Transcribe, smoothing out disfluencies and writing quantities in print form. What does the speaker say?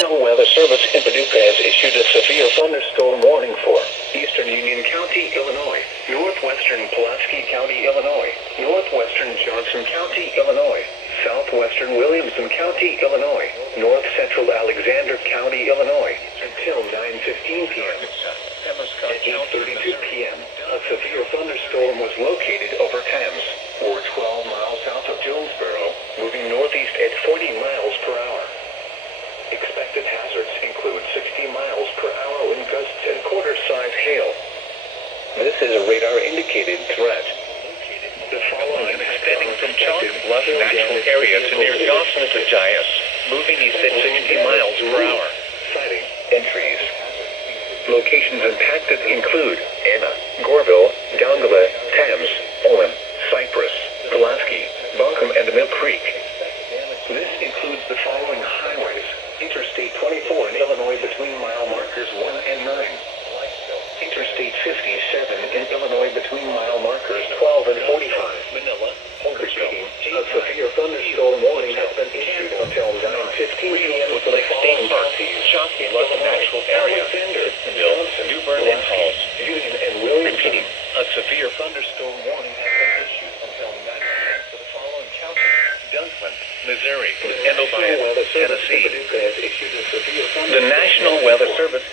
National Weather Service in Paducah has issued a severe thunderstorm warning for eastern Union County, Illinois, northwestern Pulaski County, Illinois, northwestern Johnson County, Illinois, southwestern Williamson County, Illinois, north central Alexander County, Illinois, until 9:15 p.m. At 8:32 p.m., a severe thunderstorm was located over Thames, or 12 miles south of Jonesboro, moving northeast at 40 miles per hour. Expected hazards include 60 miles per hour wind gusts and quarter-size hail. This is a radar-indicated threat. The following extending from Chalk Bluff National Area to near Dawson to Gias, moving east at 60 miles per hour. Sighting entries. Locations impacted include Anna, Goreville, Dongala, Thames, Owen, Cypress, Pulaski, Buncombe, and Mill Creek. This includes the following highways: Interstate 24 in Illinois between mile markers 1 and 9. Interstate 57 in Illinois between mile markers 12 and 45. Manila, Repeating, a severe thunderstorm warning has been issued until 9:15 p.m. with Lake State Park, Chalk Bluff Natural Area, Mill, New Bern, and Halls. Union and Williamson. Repeating, a severe Thunderstorm warning has been issued until 9 p.m. for the following counties: Dunklin, Missouri, and Obion, National Weather Service in Tennessee. Paducah has issued a severe The National Weather Service